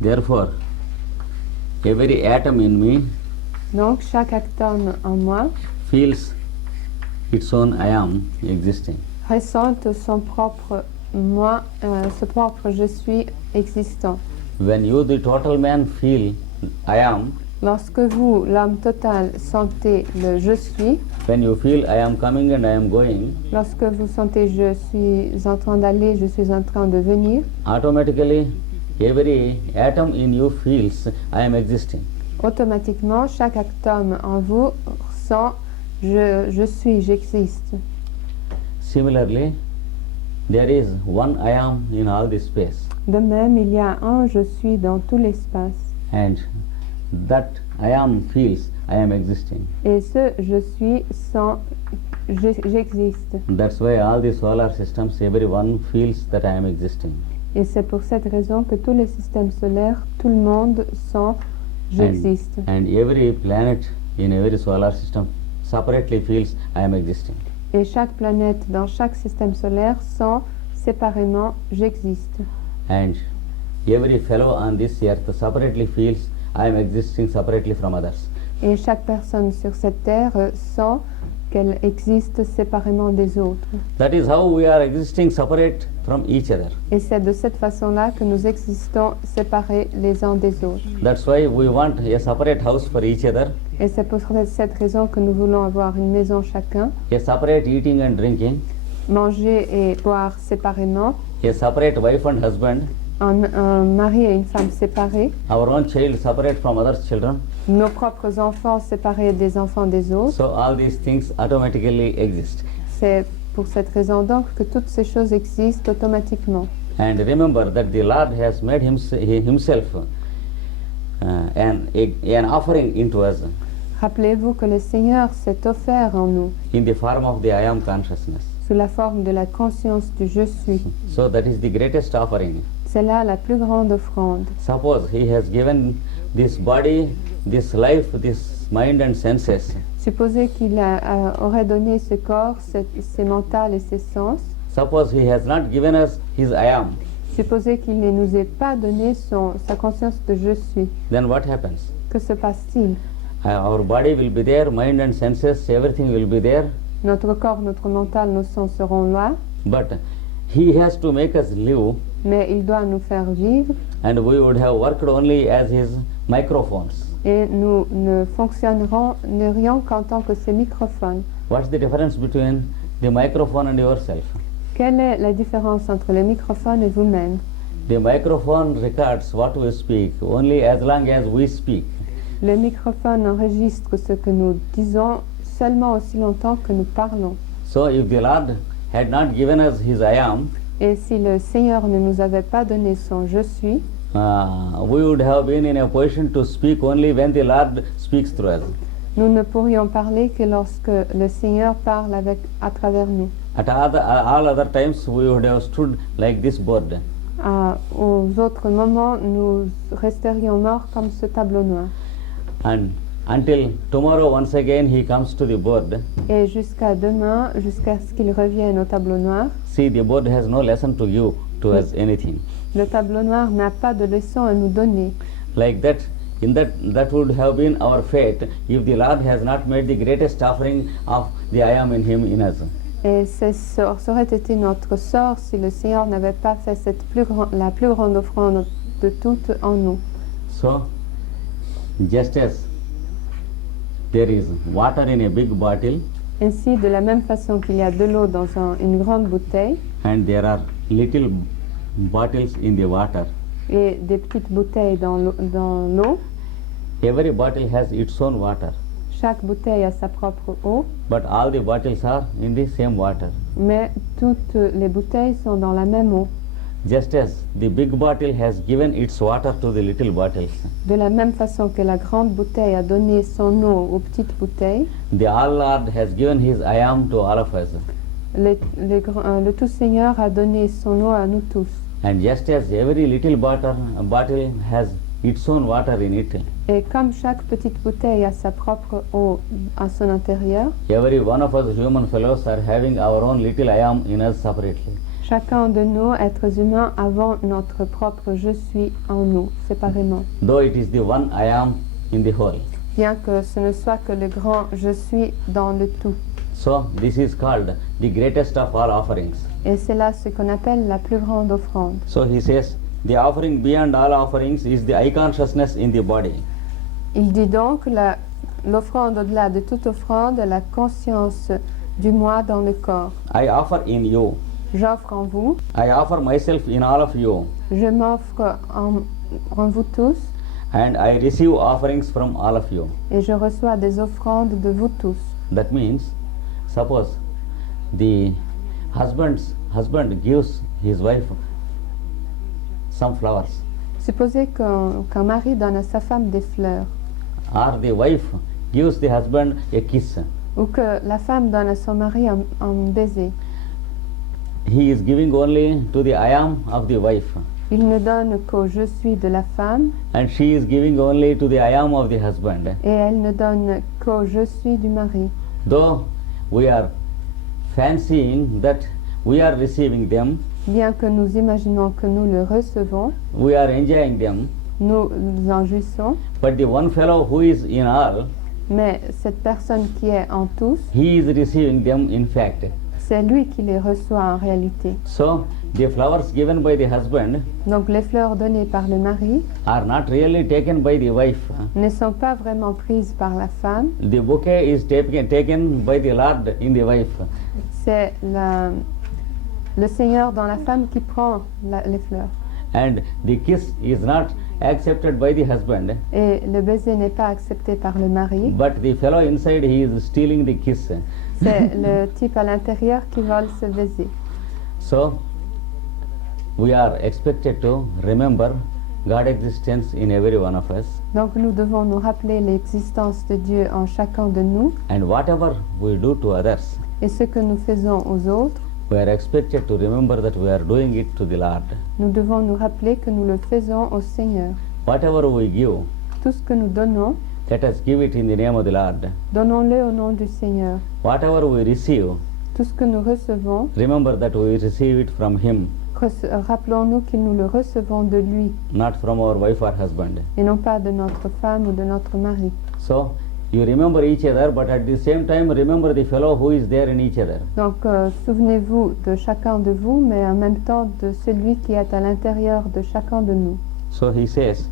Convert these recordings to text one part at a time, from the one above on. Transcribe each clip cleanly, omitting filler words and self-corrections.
Therefore, every atom in me Donc chaque atome en moi feels its own I am existing. ressent son propre moi, ce propre je suis existant. When you, the total man, feel I am, Lorsque vous, l'homme total, sentez le je suis, when you feel I am coming and I am going, lorsque vous sentez je suis en train d'aller, je suis en train de venir, automatically every atom in you feels I am existing. automatiquement chaque atome en vous sent je suis, j'existe. Similarly, there is one I am in all this space, De même, il y a un je suis dans tout l'espace. and that I am feels I am existing. Et ce je suis sent j'existe. That's why all the solar systems, everyone feels that I am existing. Et c'est pour cette raison que tous les systèmes solaires, tout le monde sent j'existe. And every planet in every solar system separately feels I am existing. Et chaque planète dans chaque système solaire sent séparément j'existe. And every fellow on this earth separately feels I am existing separately from others. Et chaque personne sur cette terre sent qu'elle existe séparément des autres. That is how we are existing separate from each other. Et c'est de cette façon-là que nous existons séparés les uns des autres. That's why we want a separate house for each other, Et c'est pour cette raison que nous voulons avoir une maison chacun, a separate eating and drinking, manger et boire séparément, a separate wife and husband, un mari et une femme séparés, our own child separate from others' children. nos propres enfants séparés des enfants des autres. So all these things automatically exist. C'est pour cette raison donc que toutes ces choses existent automatiquement. And remember that the Lord has made himself an offering into us Rappelez-vous que le Seigneur s'est offert en nous in the form of the I am consciousness. sous la forme de la conscience du je suis. So that is the greatest offering. C'est là la plus grande offrande. Suppose he has given this body, this life, this mind and senses. Supposez qu'il aurait donné ce corps, ses mentales et ses sens. Suppose he has not given us his I am. Supposez qu'il ne nous ait pas donné sa conscience de je suis. Then what happens? Que se passe-t-il? Our body will be there, mind and senses, everything will be there. Notre corps, notre mental, nos sens seront là, But he has to make us live, mais il doit nous faire vivre and we would have worked only as his microphones. et nous ne fonctionnerions qu'en tant que ces microphones. What's the difference between the microphone and yourself? Quelle est la différence entre le microphone et vous-même? The microphone records what we speak only as long as we speak. Le microphone enregistre ce que nous disons seulement aussi longtemps que nous parlons. So if the Lord had not given us his I am, Et si le Seigneur ne nous avait pas donné son je suis, we would have been in a position to speak only when the Lord speaks through us. nous ne pourrions parler que lorsque le Seigneur parle à travers nous. At all other times we would have stood like this board. Aux autres moments, nous resterions morts comme ce tableau noir. And until tomorrow once again he comes to the board. Et jusqu'à demain, jusqu'à ce qu'il revienne au tableau noir, See, the board has no lesson to give to us anything. le tableau noir n'a pas de leçon à nous donner. Like that, that would have been our fate if the Lord has not made the greatest offering of the I am in him in us. Et ça aurait été notre sort si le Seigneur n'avait pas fait la plus grande offrande de toutes en nous. So, just as there is water in a big bottle Ainsi, de la même façon qu'il y a de l'eau dans une grande bouteille and there are little bottles in the water, et des petites bouteilles dans l'eau, every bottle has its own water, chaque bouteille a sa propre eau, but all the bottles are in the same water. mais toutes les bouteilles sont dans la même eau. Just as the big bottle has given its water to the little bottles, De la même façon que la grande bouteille a donné son eau aux petites bouteilles, the All Lord has given his I am to all of us. le Tout-Seigneur a donné son eau à nous tous. And just as every little bottle has its own water in it, Et comme chaque petite bouteille a sa propre eau à son intérieur, every one of us human fellows are having our own little I am in us separately. Chacun de nous, êtres humains, avons notre propre je suis en nous, séparément. though it is the one I am in the whole. Bien que ce ne soit que le grand je suis dans le tout. So this is called the greatest of all offerings. Et c'est là ce qu'on appelle la plus grande offrande. So he says, the offering beyond all offerings is the I consciousness in the body. Il dit donc l'offrande au-delà de toute offrande, la conscience du moi dans le corps. I offer in you. J'offre en vous, I offer myself in all of you. je m'offre en vous tous, And I receive offerings from all of you. et je reçois des offrandes de vous tous. That means, suppose the husband gives his wife some flowers, Supposez qu'un mari donne à sa femme des fleurs, or the wife gives the husband a kiss. ou que la femme donne à son mari un baiser. He is giving only to the I am of the wife, Il ne donne qu'au je suis de la femme, and she is giving only to the I am of the husband. et elle ne donne qu'au je suis du mari. Though we are fancying that we are receiving them, Bien que nous imaginons que nous le recevons, we are enjoying them, nous en jouissons, but the one fellow who is in all, mais cette personne qui est en tous, he is receiving them in fact. c'est lui qui les reçoit en réalité. So the flowers given by the husband Donc les fleurs données par le mari are not really taken by the wife. ne sont pas vraiment prises par la femme, The bouquet is taken by the Lord in the wife. c'est le Seigneur dans la femme qui prend les fleurs. And the kiss is not accepted by the husband, Et le baiser n'est pas accepté par le mari, but the fellow inside, he is stealing the kiss. c'est le type à l'intérieur qui vole ce baiser. So we are expected to remember God's existence in every one of us, Donc nous devons nous rappeler l'existence de Dieu en chacun de nous, and whatever we do to others, et ce que nous faisons aux autres, we are expected to remember that we are doing it to the Lord. nous devons nous rappeler que nous le faisons au Seigneur. Whatever we give, Tout ce que nous donnons, let us give it in the name of the Lord. donnons-le au nom du Seigneur. Whatever we receive, Tout ce que nous recevons, remember that we receive it from Him, rappelons-nous que nous le recevons de lui, not from our wife or husband. et non pas de notre femme ou de notre mari. So you remember each other, but at the same time remember the fellow who is there in each other. Donc souvenez-vous de chacun de vous, mais en même temps de celui qui est à l'intérieur de chacun de nous. So he says,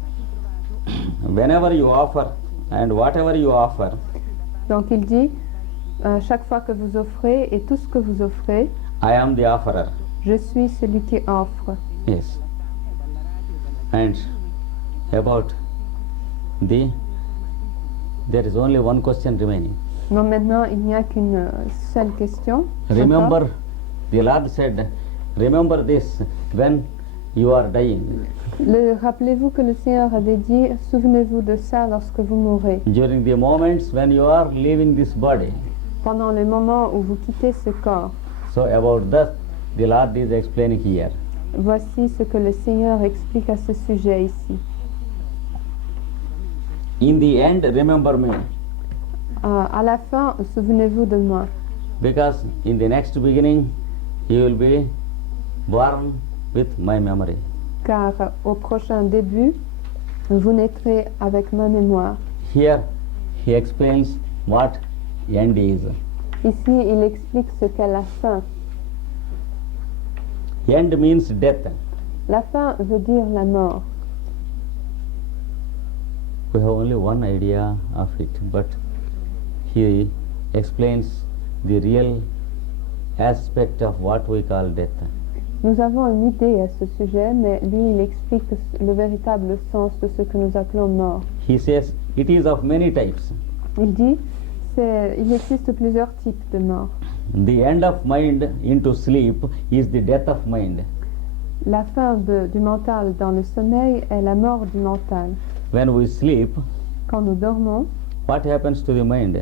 whenever you offer and whatever you offer, Donc il dit, chaque fois que vous offrez et tout ce que vous offrez, I am the offerer. je suis celui qui offre. Yes. And about there is only one question remaining. Non, maintenant il n'y a qu'une seule question. Remember, encore. the Lord said, remember this when you are dying. Rappelez-vous que le Seigneur avait dit, souvenez-vous de ça lorsque vous mourrez. During the moments when you are leaving this body. Pendant le moment où vous quittez ce corps. So about that, the Lord is explaining here. Voici ce que le Seigneur explique à ce sujet ici. In the end, remember me. À la fin, souvenez-vous de moi. Because in the next beginning, you will be born with my memory. Car au prochain début, vous naîtrez avec ma mémoire. Here, he explains what end is. Ici, il explique ce qu'est la fin. End means death. La fin veut dire la mort. We have only one idea of it, but he explains the real aspect of what we call death. Nous avons une idée à ce sujet, mais lui, il explique le véritable sens de ce que nous appelons mort. He says it is of many types. Il dit, il existe plusieurs types de mort. The end of mind into sleep is the death of mind. La fin du mental dans le sommeil est la mort du mental. When we sleep, Quand nous dormons, what happens to the mind?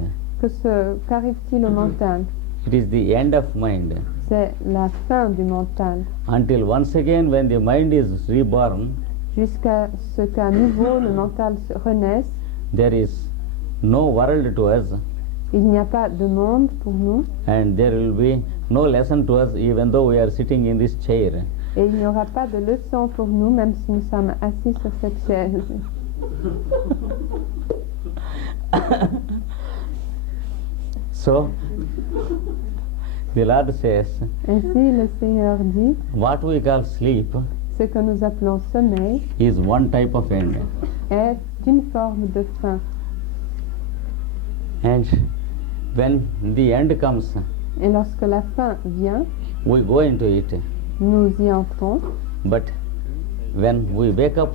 qu'arrive-t-il au mental? It is the end of mind. C'est la fin du mental. Until once again, when the mind is reborn, Jusqu'à ce qu'à nouveau le mental se renaisse, there is no world to us. Il n'y a pas de monde pour nous and there will be no lesson to us even though we are sitting in this chair. et il n'y aura pas de leçon pour nous même si nous sommes assis sur cette chaise. So, the Lord says, Ainsi, le Seigneur dit, what we call sleep ce que nous appelons sommeil is one type of end. est une forme de fin. And when the end comes, Et lorsque la fin vient, we go into it. nous y entrons. But when we wake up,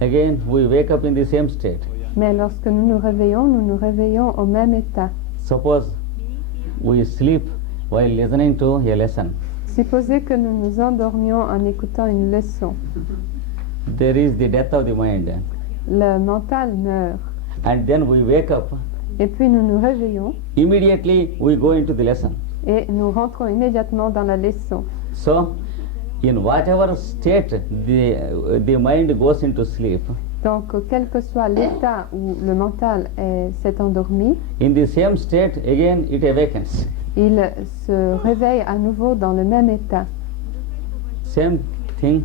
again we wake up in the same state. Mais lorsque nous nous réveillons au même état. Suppose we sleep while listening to a lesson. Supposez que nous nous endormions en écoutant une leçon. There is the death of the mind. Le mental meurt. And then we wake up. Et puis nous nous réveillons Immediately we go into the lesson. et nous rentrons immédiatement dans la leçon. So, in whatever state the mind goes into sleep, Donc, quel que soit l'état où le mental s'est endormi, in the same state again it awakens. il se réveille à nouveau dans le même état. Same thing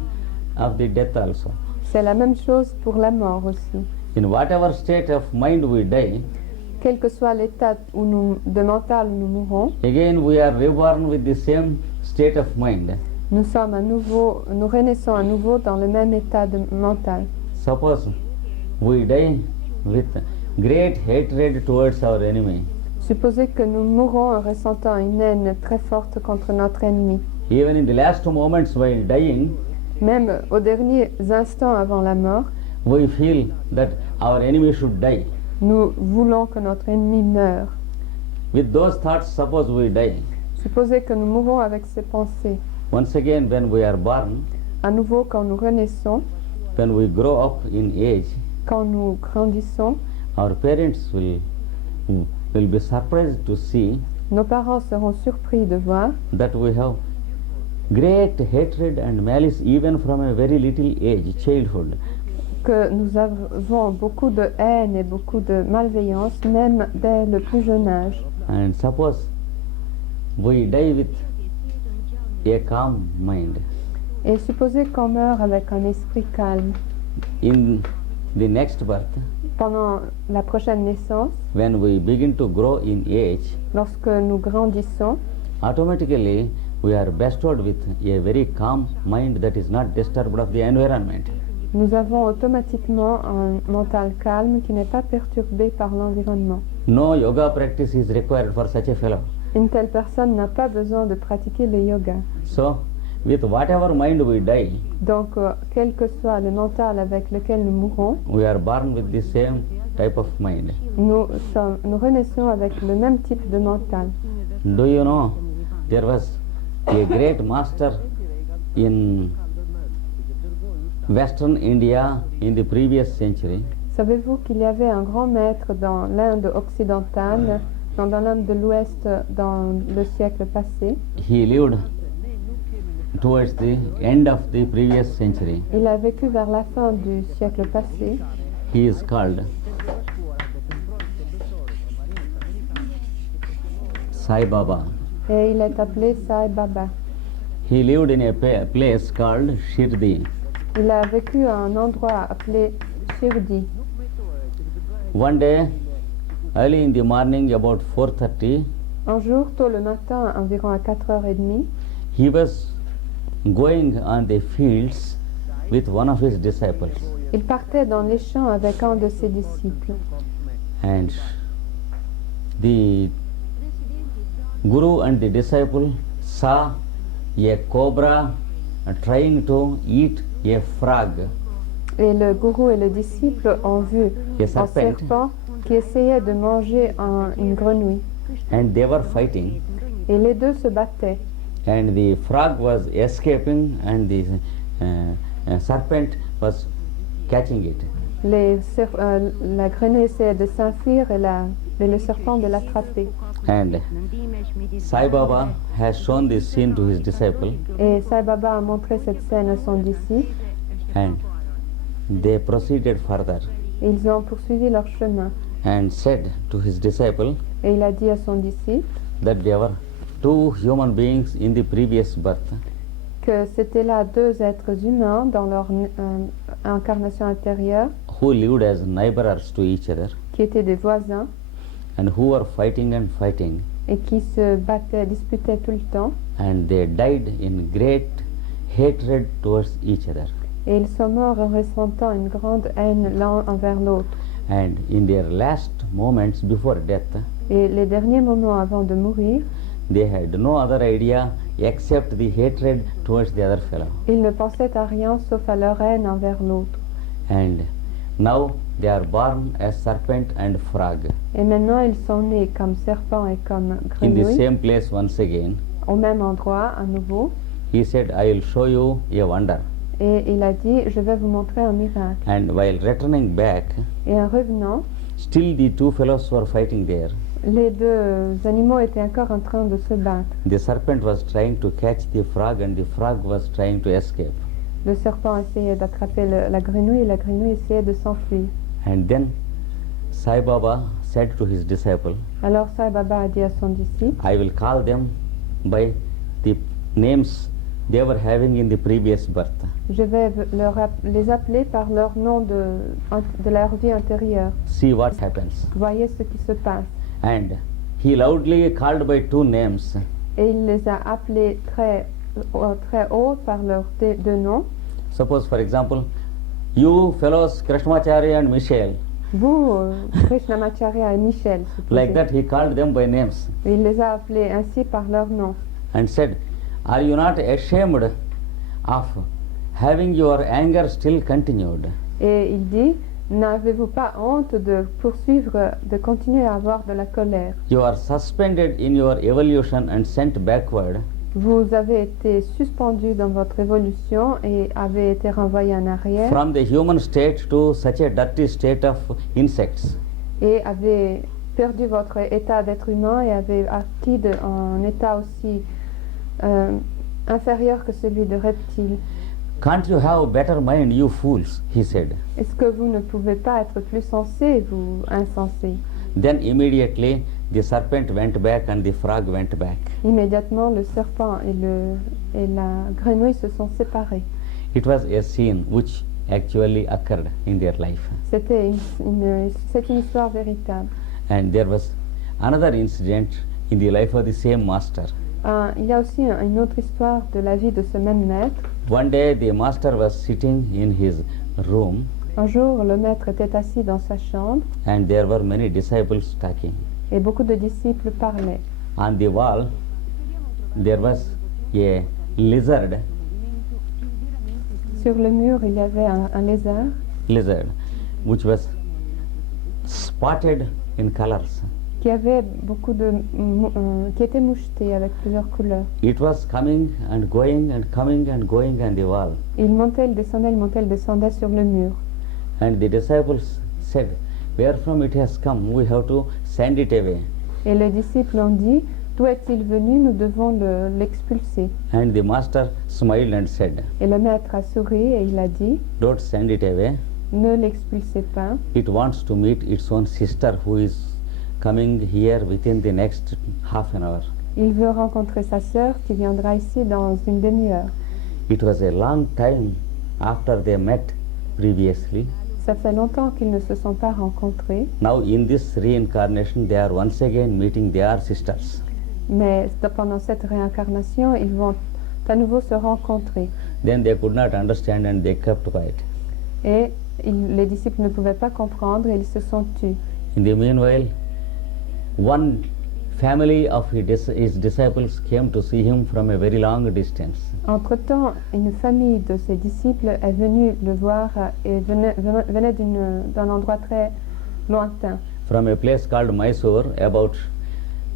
of the death also. C'est la même chose pour la mort aussi. In whatever state of mind we die, Quel que soit l'état de mental où nous mourons, again we are reborn with the same state of mind. nous renaissons à nouveau dans le même état de mental. Suppose we die with great hatred towards our enemy. Supposez que nous mourons en ressentant une haine très forte contre notre ennemi. Even in the last moments while dying, Même aux derniers instants avant la mort, we feel that our enemy should die. nous voulons que notre ennemi meure. With those thoughts, suppose we die. Supposez que nous mourons avec ces pensées. Once again, when we are born, À nouveau, quand nous renaissons, when we grow up in age, quand nous grandissons, our parents will be surprised to see nos parents seront surpris de voir that we have great hatred and malice even from a very little age, childhood. que nous avons beaucoup de haine et beaucoup de malveillance, même dès le plus jeune âge. And suppose we die with a calm mind. Et supposez qu'on meurt avec un esprit calme. In the next birth, Pendant la prochaine naissance, when we begin to grow in age, lorsque nous grandissons, automatically we are bestowed with a very calm mind that is not disturbed of the environment. nous avons automatiquement un mental calme qui n'est pas perturbé par l'environnement. No yoga practice is required for such a fellow. Une telle personne n'a pas besoin de pratiquer le yoga. So, with whatever mind we die, Donc, quel que soit le mental avec lequel nous mourons, we are born with the same type of mind. nous renaissons avec le même type de mental. Do you know, there was a great master in Western India in the previous century. Savez-vous qu'il y avait un grand maître dans l'Inde occidentale, dans l'Inde de l'Ouest dans le siècle passé? He lived towards the end of the previous century. Il a vécu vers la fin du siècle passé. He is called Sai Baba. Et il est appelé Sai Baba. He lived in a place called Shirdi. Il a vécu à un endroit appelé Shirdi. One day, early in the morning, about 4:30, Un jour, tôt le matin, environ à 4h30, he was going on the fields with one of his disciples. il partait dans les champs avec un de ses disciples. And the guru and the disciple saw a cobra trying to eat a frog. Et le gourou et le disciple ont vu A un serpent. serpent qui essayait de manger une grenouille. And they were fighting. Et les deux se battaient. And the frog was escaping and the serpent was catching it. La grenouille essayait de s'enfuir et le serpent de l'attraper. And Sai Baba has shown this scene to his disciple, Et Sai Baba a montré cette scène à son disciple. and they proceeded further. Et ils ont poursuivi leur chemin. and said to his disciple Et il a dit à son disciple that there were two human beings in the previous birth que c'était là deux êtres humains dans leur incarnation intérieure who lived as neighbors to each other qui étaient des voisins and who were fighting and fighting, et qui se battaient, disputaient tout le temps. and they died in great hatred towards each other. Et ils sont morts en ressentant une grande haine l'un envers l'autre. And in their last moments before death, Et les derniers moments avant de mourir, they had no other idea except the hatred towards the other fellow. ils ne pensaient à rien sauf à leur haine envers l'autre. And now they are born as serpent and frog Et maintenant, ils sont nés comme serpents et comme in the grenouilles, same place once again. au même endroit à nouveau. He said, I will show you a wonder. Et il a dit, je vais vous montrer un miracle. And while returning back, Et en revenant, still the two fellows were fighting there. les deux animaux étaient encore en train de se battre. The serpent was trying to catch the frog and the frog was trying to escape. Le serpent essayait d'attraper la grenouille et la grenouille essayait de s'enfuir. And then Sai Baba said to his disciple, Alors Sai Baba a dit à son disciple, I will call them by the names they were having in the previous birth. je vais les appeler par leur nom de leur vie antérieure. See what happens. Voyez ce qui se passe. And he loudly called by two names. Et il les a appelés très haut par leurs deux noms. Suppose, for example, you fellows Krishnamacharya and Michelle. Vous, Krishnamacharya et Michel. Like that he called them by names Et il les a appelés ainsi par leur nom. and said, are you not ashamed of having your anger still continued? Et il dit, n'avez-vous pas honte de poursuivre, de continuer à avoir de la colère? You are suspended in your evolution and sent backward. Vous avez été suspendu dans votre évolution et avez été renvoyé en arrière From the human state to such a dirty state of insects. et avez perdu votre état d'être humain et avez acquis un état aussi inférieur que celui de reptile. Can't you have a better mind, you fools? He said. Est-ce que vous ne pouvez pas être plus sensés, vous insensés? Then immediately the serpent went back and the frog went back. Immédiatement, le serpent et la grenouille se sont séparés. It was a scene which actually occurred in their life. C'est une histoire véritable. And there was another incident in the life of the same master. Il y a aussi une autre histoire de la vie de ce même maître. One day the master was sitting in his room Un jour, le maître était assis dans sa chambre and there were many disciples talking. et beaucoup de disciples parlaient. On the wall there was a lizard, Sur le mur, il y avait un lézard which was spotted in colors. qui avait qui était moucheté avec plusieurs couleurs. It was coming and going and coming and going on the wall. Il montait, il descendait sur le mur. And the disciples said, where from it has come, we have to send it away. Et les disciples ont dit, d'où est-il venu, nous devons l'expulser. And the master smiled and said, Et le maître a souri et il a dit, don't send it away. ne l'expulsez pas. It wants to meet its own sister who is coming here within the next half an hour. Il veut rencontrer sa sœur qui viendra ici dans une demi-heure. It was a long time after they met previously. Ça fait longtemps qu'ils ne se sont pas rencontrés, Now in this reincarnation they are once again meeting their sisters. mais pendant cette réincarnation, ils vont à nouveau se rencontrer. Then they could not understand and they kept quiet. Et les disciples ne pouvaient pas comprendre et ils se sont tus. In the meanwhile, one family of his disciples came to see him from a very long distance. Entre-temps, une famille de ses disciples est venue le voir et venait d'un endroit très lointain, From a place called Mysore, about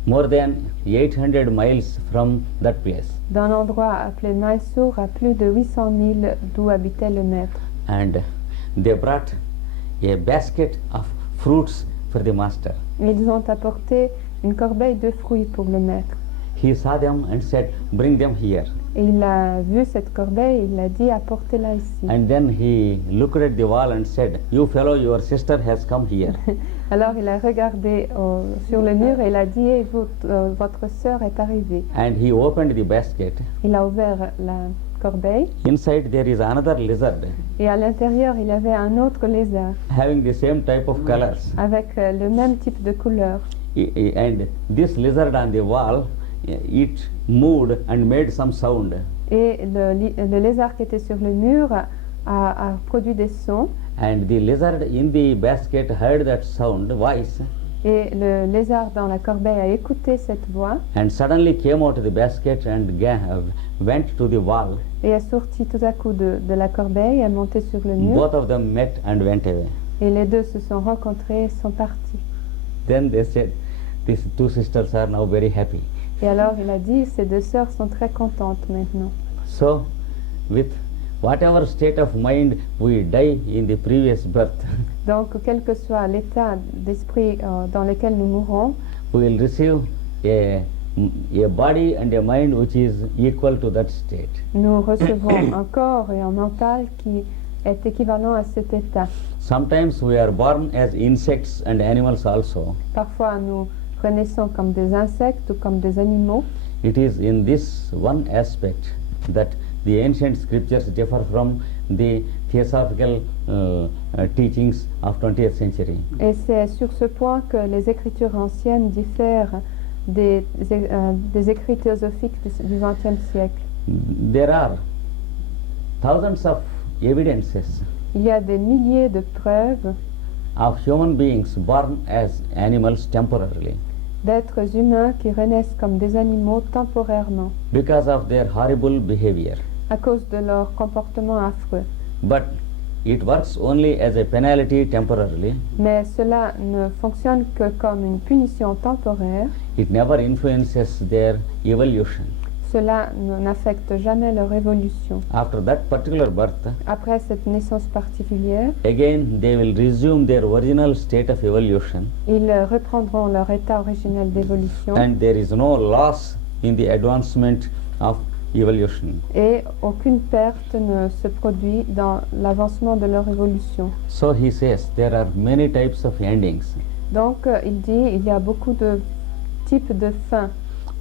more than 800 miles from that place. d'un endroit appelé Mysore à plus de 800 000 d'où habitait le maître. And they brought a basket of fruits for the master. Ils ont apporté une corbeille de fruits pour le maître. he saw them and said, "Bring them here." Et il a vu cette corbeille, il a dit apportez-la ici. And then he looked at the wall and said, "You fellow, your sister has come here." Alors il a regardé sur le mur et il a dit votre sœur est arrivée. And he opened the basket. Il a ouvert la corbeille Inside there is another lizard et à l'intérieur il y avait un autre lézard having the same type of colors. avec le même type de couleur. And this lizard on the wall, it moved and made some sound. Et le lézard qui était sur le mur a produit des sons. And the lizard in the basket heard that sound, voice, Et le lézard dans la corbeille a écouté cette voix and suddenly came out of the basket and went to the wall. et est sorti tout à coup de la corbeille, est monté sur le mur. Both of them met and went away. Et les deux se sont rencontrés et sont partis. Then they said, "These two sisters are now very happy." Et alors il a dit, ces deux sœurs sont très contentes maintenant. So, with whatever state of mind we die in the previous birth, Donc quel que soit l'état d'esprit dans lequel nous mourrons, we will receive a body and a mind which is equal to that state. nous recevons un corps et un mental qui est équivalent à cet état. Sometimes we are born as insects and animals also. Parfois nous renaissons comme des insectes ou comme des animaux. It is in this one aspect that the ancient scriptures differ from the theosophical teachings of 20th century. Et c'est sur ce point que les écritures anciennes diffèrent des écrits théosophiques du XXe siècle. There are thousands of evidences Il y a des milliers de preuves of human beings born as animals temporarily d'êtres humains qui renaissent comme des animaux temporairement because of their horrible behavior. à cause de leur comportement affreux. But it works only as a penalty temporarily. Mais cela ne fonctionne que comme une punition temporaire. It never influences their evolution. Cela n'affecte jamais leur évolution. After that particular birth, Après cette naissance particulière, again they will resume their original state of evolution, ils reprendront leur état originel d'évolution and there is no loss in the advancement of evolution. et aucune perte ne se produit dans l'avancement de leur évolution. So he says there are many types of endings. Donc il dit il y a beaucoup de types de fins.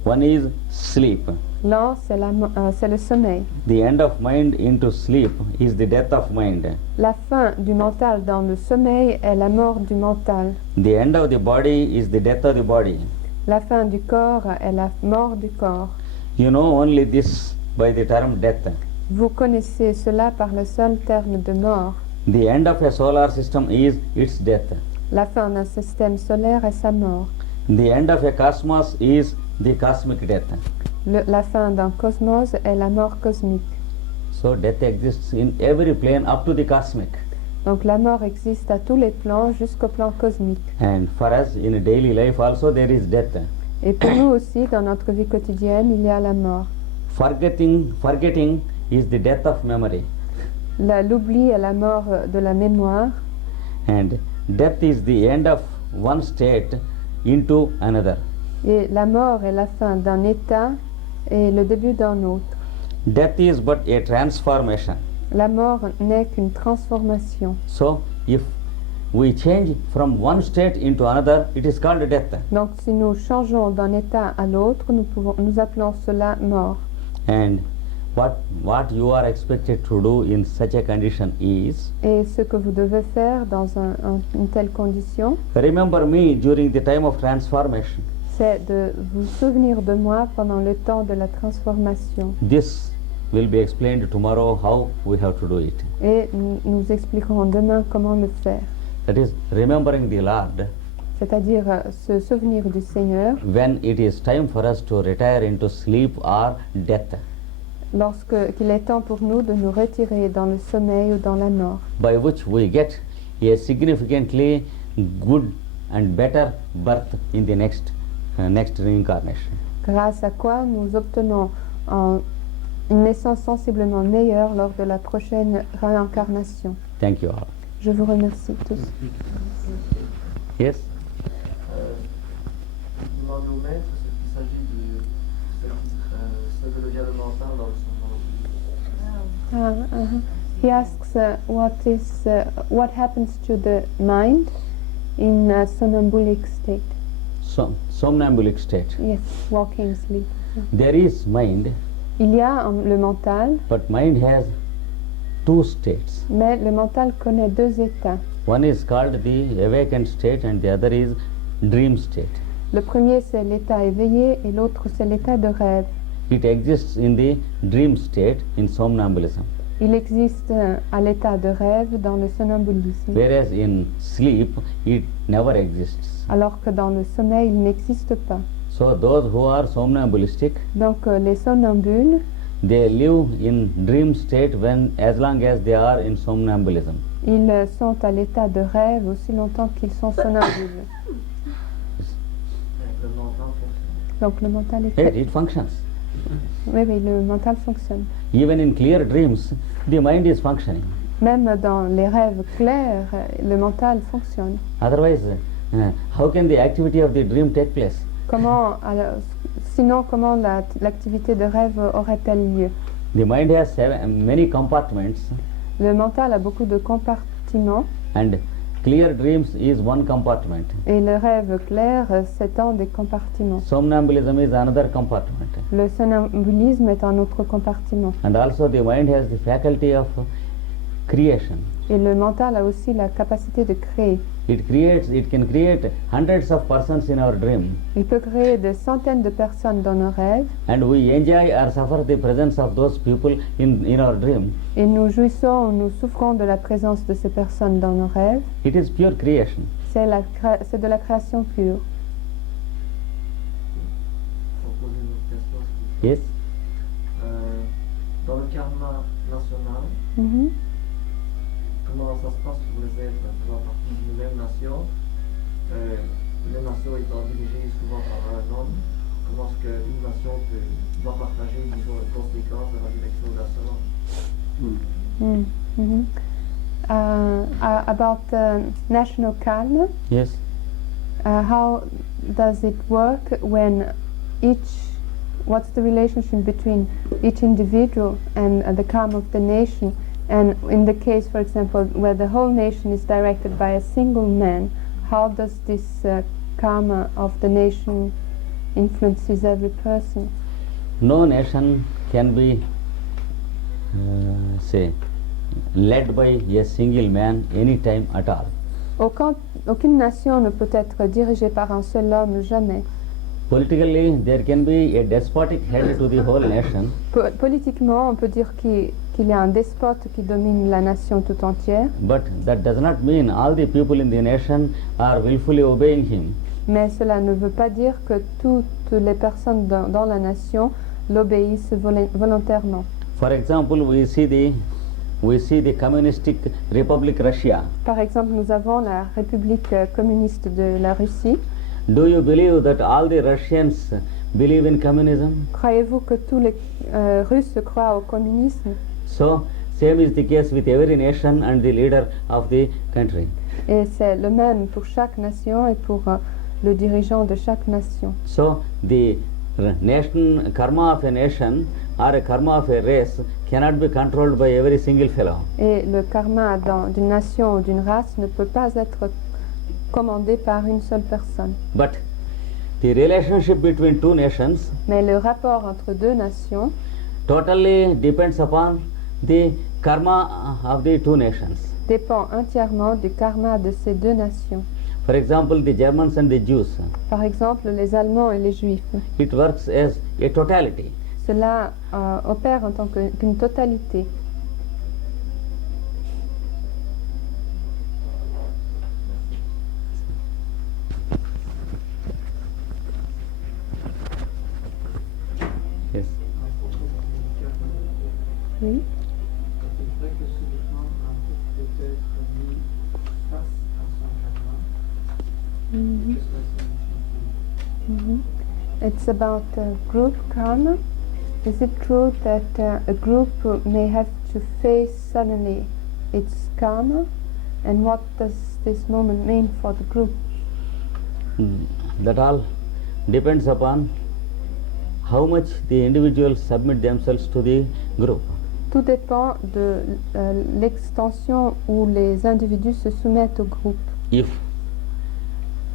One is sleep. L'un, c'est le sommeil. The end of mind into sleep is the death of mind. La fin du mental dans le sommeil est la mort du mental. The end of the body is the death of the body. La fin du corps est la mort du corps. You know only this by the term death. Vous connaissez cela par le seul terme de mort. The end of a solar system is its death. La fin d'un système solaire est sa mort. The end of a cosmos is the cosmic death. La fin d'un cosmos est la mort cosmique. So death exists in every plane up to the cosmic. Donc la mort existe à tous les plans jusqu'au plan cosmique. And for us in daily life also there is death. Et pour nous aussi, dans notre vie quotidienne, il y a la mort. Forgetting is the death of memory. L'oubli est la mort de la mémoire. And death is the end of one state into another. Et la mort est la fin d'un état et le début d'un autre. Death is but a transformation. La mort n'est qu'une transformation. So if we change from one state into another, it is called death. Donc si nous changeons d'un état à l'autre, nous appelons cela mort. And what you are expected to do in such a condition is, Et ce que vous devez faire dans une telle condition, remember me during the time of transformation. c'est de vous souvenir de moi pendant le temps de la transformation. This will be explained tomorrow how we have to do it. Et nous expliquerons demain comment le faire. That is remembering the Lord C'est-à-dire se souvenir du Seigneur when it is time for us to retire into sleep or death, qu'il est temps pour nous de nous retirer dans le sommeil ou dans la mort, by which we get a significantly good and better birth in the next reincarnation. grâce à quoi nous obtenons une naissance sensiblement meilleure lors de la prochaine réincarnation. Thank you all. Je vous remercie tous. Yes? Demander au maître, est-ce qu'il s'agit de He asks what happens to the mind in a somnambulic state. Somnambulic state. Yes, walking sleep. There is mind, Il y a le mental, but mind has two states. mais le mental connaît deux états. One is called the awakened state and the other is dream state. Le premier c'est l'état éveillé et l'autre c'est l'état de rêve. It exists in the dream state in somnambulism, Il existe à l'état de rêve dans le somnambulisme, whereas in sleep it never exists. alors que dans le sommeil il n'existe pas. So those who are somnambulistic, Donc les somnambules, they live in dream state as long as they are in somnambulism. ils sont à l'état de rêve aussi longtemps qu'ils sont somnambules. Donc le mental est... It functions. Oui, le mental fonctionne. Even in clear dreams, the mind is functioning. Même dans les rêves clairs, le mental fonctionne. Otherwise, how can the activity of the dream take place? Sinon, comment l'activité de rêve aurait-elle lieu? The mind has many compartments, Le mental a beaucoup de compartiments and clear dreams is one compartment. et le rêve clair s'étend des compartiments. Somnambulism is another compartment. Le somnambulisme est un autre compartiment. And also the mind has the faculty of creation. Et le mental a aussi la capacité de créer. It can create hundreds of persons in our dream, Il peut créer des centaines de personnes dans nos rêves and we enjoy or suffer the presence of those people in our dream. et nous jouissons, nous souffrons de la présence de ces personnes dans nos rêves. It is pure creation. C'est de la création pure. Pour poser une autre question, Yes. dans le karma national, Mhm. comment ça se passe pour les êtres faisant partie d'une même nation, les nations étant dirigées souvent par un homme, comment est-ce qu'une nation doit partager, disons, une conséquence de la direction nationale? Mhm. About national karma, Yes. how does it work when what's the relationship between each individual and the karma of the nation? And in the case, for example, where the whole nation is directed by a single man, how does this karma of the nation influences every person? No nation can be, led by a single man anytime at all. Aucune nation ne peut être dirigée par un seul homme, jamais. Politically, there can be a despotic head to the whole nation, Politiquement, on peut dire qu'il y a un despote qui domine la nation tout entière, but that does not mean all the people in the nation are willfully obeying him. mais cela ne veut pas dire que toutes les personnes dans la nation l'obéissent volontairement. For example, we see the communistic Republic Russia. Par exemple, nous avons la République communiste de la Russie. Do you believe that all the Russians believe in communism? Croyez-vous que tous les Russes croient au communisme? So, same is the case with every nation and the leader of the country. Et c'est le même pour chaque nation et pour le dirigeant de chaque nation. So, the karma of a nation or a karma of a race cannot be controlled by every single fellow. Et le karma d'une nation ou d'une race ne peut pas être commandé par une seule personne. But the relationship between two nations Mais le rapport entre deux nations totally depends upon the karma of the two nations. dépend entièrement du karma de ces deux nations. For example, the Germans and the Jews. Par exemple, les Allemands et les Juifs. It works as a totality. Cela opère en tant qu'une totalité. Yes. Oui. C'est vrai que souvent un groupe peut être mis face à son karma. Mhm. Que cela signifie. Mhm. It's about group karma. Is it true that a group may have to face suddenly its karma? And what does this moment mean for the group? That all depends upon how much the individuals submit themselves to the group. Tout dépend de l'extension où les individus se soumettent au groupe. If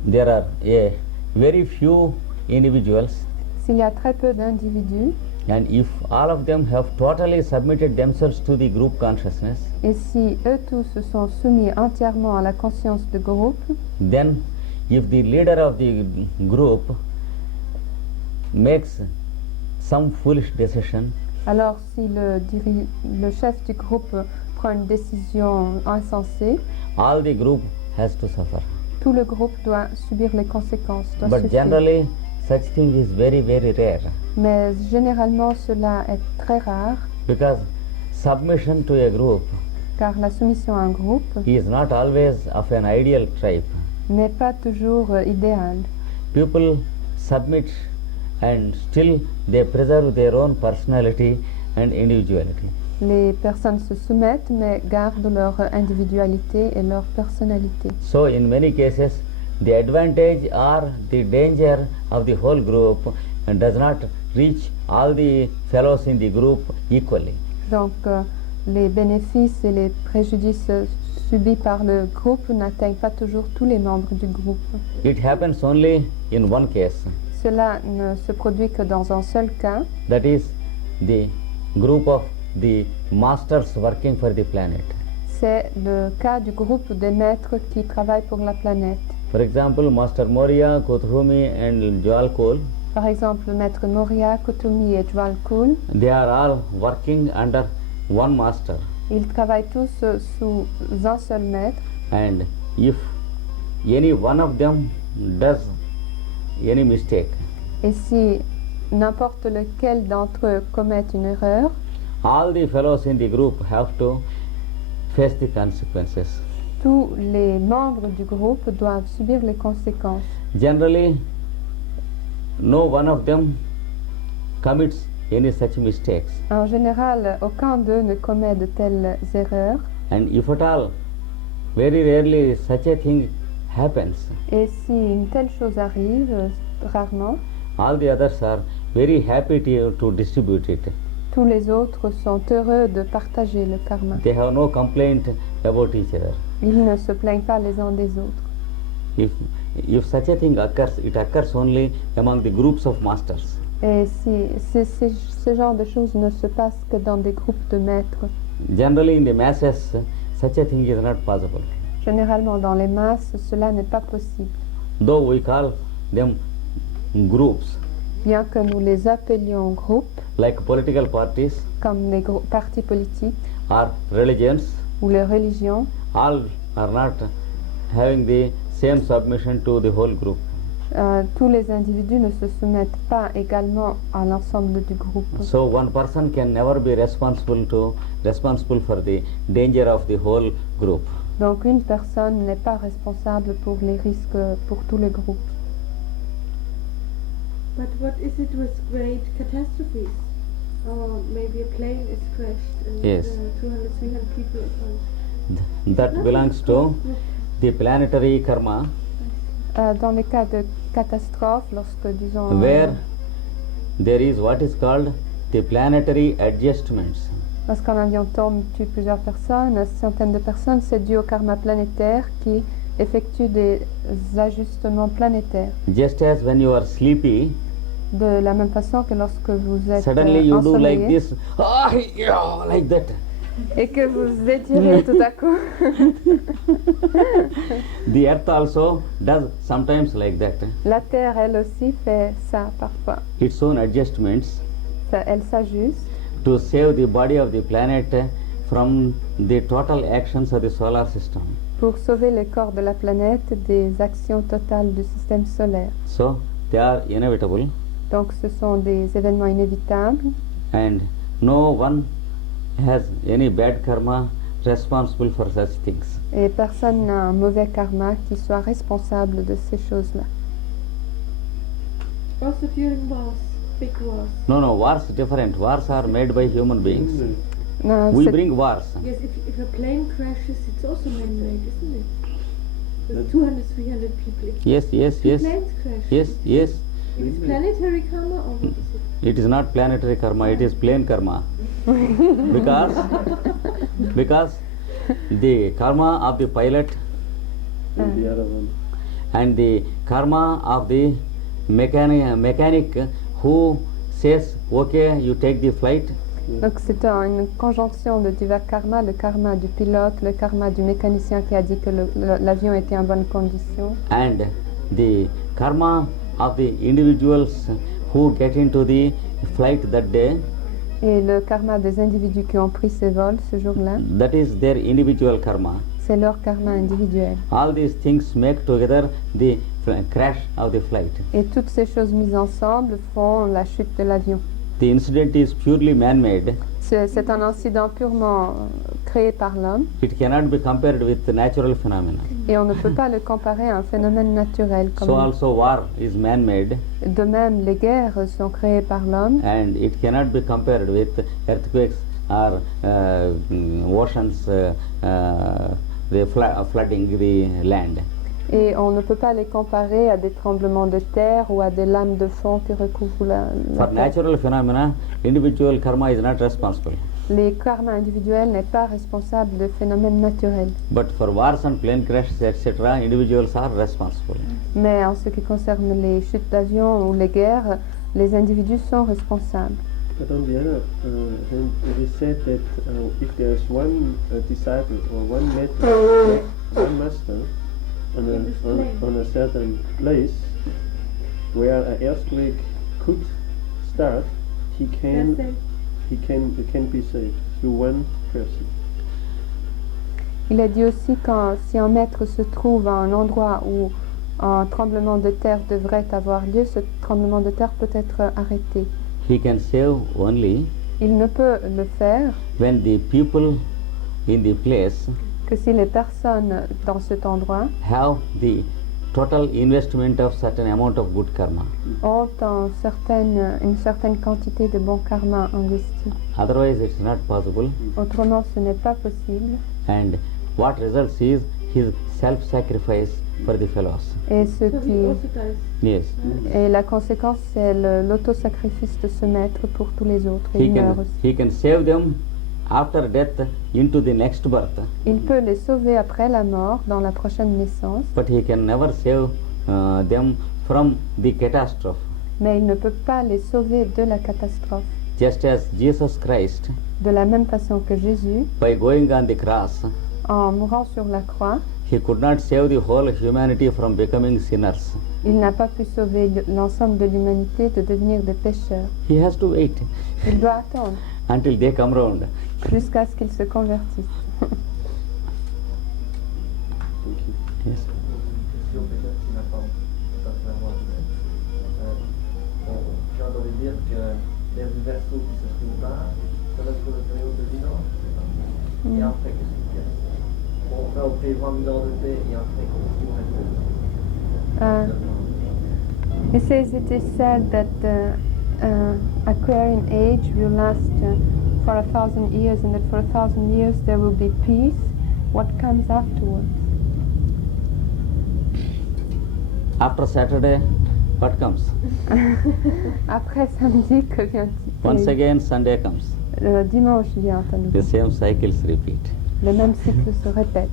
there are a very few individuals, S'il y a très peu d'individus, and if all of them have totally submitted themselves to the group consciousness, et si eux tous se sont soumis entièrement à la conscience de groupe, then if the leader of the group makes some foolish decision, alors si le chef du groupe prend une décision insensée, all the group has to suffer. tout le groupe doit subir les conséquences, doit But souffrir. generally such thing is very, very rare, Mais généralement cela est très rare, because submission to a group car la soumission à un groupe is not always of an ideal type. n'est pas toujours idéale. People submit and still they preserve their own personality and individuality. Les personnes se soumettent mais gardent leur individualité et leur personnalité. So in many cases the advantage or the danger of the whole group does not reach all the fellows in the group equally. Donc les bénéfices et les préjudices subis par le groupe n'atteignent pas toujours tous les membres du groupe. It happens only in one case, Cela ne se produit que dans un seul cas, that is the group of the masters working for the planet. c'est le cas du groupe des maîtres qui travaillent pour la planète. For example, Master Moria, Kothumi and Joal Kool, Par exemple, Maître Moria, Kutumi et Jwal Kul, they are all working under one master. ils travaillent tous sous un seul maître, And if any one of them does any mistake, et si n'importe lequel d'entre eux commet une erreur, all the fellows in the group have to face the consequences. tous les membres du groupe doivent subir les conséquences. Generally, no one of them commits any such mistakes. En général, aucun d'eux ne commet de telles erreurs, And if at all, very rarely such a thing happens, et si une telle chose arrive, rarement, all the others are very happy to distribute it. tous les autres sont heureux de partager le karma. They have no complaint about each other. Ils ne se plaignent pas les uns des autres. If such a thing occurs, it occurs only among the groups of masters. Et si ce genre de choses ne se passe que dans des groupes de maîtres, Generally in the masses, such a thing is not possible. généralement dans les masses, cela n'est pas possible. Though we call them groups, Bien que nous les appelions groupes, like political parties comme les partis politiques or religions, ou les religions, all are not having the same submission to the whole group. tous les individus ne se soumettent pas également à l'ensemble du groupe. So one person can never be responsible for the danger of the whole group. Donc une personne n'est pas responsable pour les risques pour tout le groupe. But what is it with great catastrophes? Or maybe a plane is crashed and Yes. 200, 300 people are That belongs to the planetary karma, Dans les cas de catastrophe, lorsque disons where there is what is called the planetary adjustments. lorsqu'un avion tombe, tue plusieurs personnes, centaines de personnes, c'est dû au karma planétaire qui effectue des ajustements planétaires. Just as when you are sleepy, De la même façon que lorsque vous êtes suddenly you do like ensommeillé this, like that. et que vous étirez tout à coup. The earth also does sometimes like that. La Terre, elle aussi, fait ça parfois. Its own adjustments Elle s'ajuste to save the body of the planet from the total actions of the solar system. pour sauver le corps de la planète des actions totales du système solaire. So they are inevitable, Donc ce sont des événements inévitables and no one has any bad karma responsible for such things. et personne n'a un mauvais karma qui soit responsable de ces choses-là. also during wars, big wars. No, wars different. Wars are made by human beings. Non, We c'est- bring wars. Yes, if a plane crashes, it's also man-made, isn't it? With 200, 300 people. If Yes. planes crash. Yes. It's planetary karma or what is it? It is not planetary karma, it is plane karma. because the karma of the pilot And the other one. and the karma of the mechanic who says, okay, you take the flight, Donc c'est une conjonction de divers karmas, le karma du pilote, le karma du mécanicien qui a dit que l'avion était en bonne condition, and the karma of the individuals who get into the flight that day, et le karma des individus qui ont pris ces vols ce jour-là, that is their individual karma. c'est leur karma individuel. All these things make together the crash of the flight. Et toutes ces choses mises ensemble font la chute de l'avion. The incident is purely man-made. C'est un incident purement créé par l'homme It cannot be compared with the natural phenomena. et on ne peut pas le comparer à un phénomène naturel. So Comme also war is man-made, de même, les guerres sont créées par l'homme and it cannot be compared with earthquakes or oceans flooding the land. et on ne peut pas les comparer à des tremblements de terre ou à des lames de fond qui recouvrent la For terre. natural phenomena, individual karma is not responsible. Les karmas individuels n'est pas responsable de phénomènes naturels. But for wars and plane crashes, etc., individuals are responsible. Mais en ce qui concerne les chutes d'avion ou les guerres, les individus sont responsables. But on the other hand, it is said that if there's one disciple or one master on a certain place where an earthquake could start, he can be saved through one person. Il est dit aussi que si un maître se trouve à un endroit où un tremblement de terre devrait avoir lieu, ce tremblement de terre peut être arrêté. He can save only Il ne peut le faire when the people in the place que si les personnes dans cet endroit have the total investment of certain amount of good karma. ont une certaine quantité de bon karma investi. Otherwise, it's not possible. Autrement, ce n'est pas possible. And what results is his self-sacrifice for the fellows. Et ce qui Yes. et la conséquence, c'est l'autosacrifice de ce maître pour tous les autres. Et il meurt aussi. He can save them after death into the next birth, Il peut les sauver après la mort, dans la prochaine naissance, but he can never save them from the catastrophe. mais il ne peut pas les sauver de la catastrophe. Just as Jesus Christ, De la même façon que Jésus, by going on the cross, en mourant sur la croix, he could not save the whole humanity from becoming sinners. il n'a pas pu sauver l'ensemble de l'humanité de devenir des pécheurs. He has to wait Il doit attendre until they come round. jusqu'à ce qu'ils se convertissent. Thank you. Yes. Question peut-être qui n'a pas tout à fait à voir avec. J'ai entendu dire que les versos qui se trouvent là, ça reste pour une période de 10 ans. Et après, qu'est-ce qui se passe? On va offrir 20 000 ans de paix et après, qu'est-ce qui reste? It says it is said that the Aquarian age will last for 1,000 years, and that for 1,000 years there will be peace. What comes afterwards? After Saturday, what comes? Après samedi, que vient-il? Once again, Sunday comes. Le dimanche vient à nouveau. The same cycles repeat. Le même cycle se répète.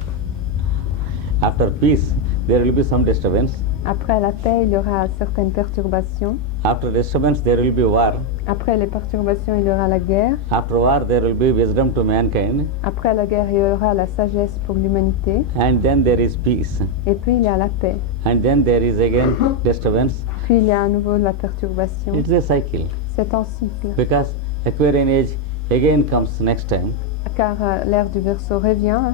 After peace, there will be some disturbance. Après la paix, il y aura certaines perturbations. After disturbance, there will be war. Après les perturbations, il y aura la guerre. After war, there will be wisdom to mankind. Après la guerre, il y aura la sagesse pour l'humanité. And then there is peace. Et puis il y a la paix. And then there is again disturbance. Puis il y a à nouveau la perturbation. It's a cycle. C'est un cycle. Because Aquarian age again comes next time. Car l'ère du Verseau revient.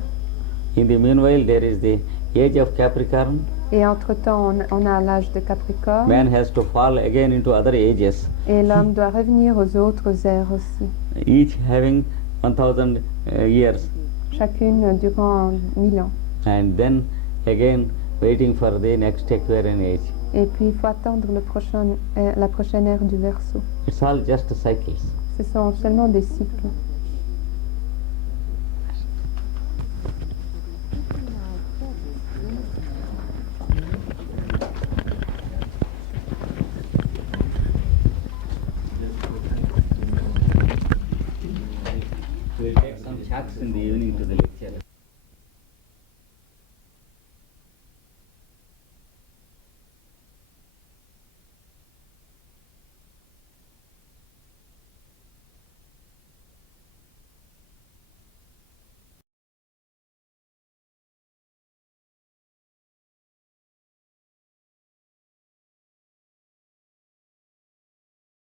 In the meanwhile, there is the age of Capricorn. Et entre-temps, on a l'âge de Capricorne. Man has to fall again into other ages, Et l'homme doit revenir aux autres ères aussi. each having 1,000 years. Chacune durant 1000 ans. And then again waiting for the next Aquarian age. Et puis il faut attendre la prochaine ère du Verseau. It's all just cycles. Ce sont seulement des cycles. tax in the evening to the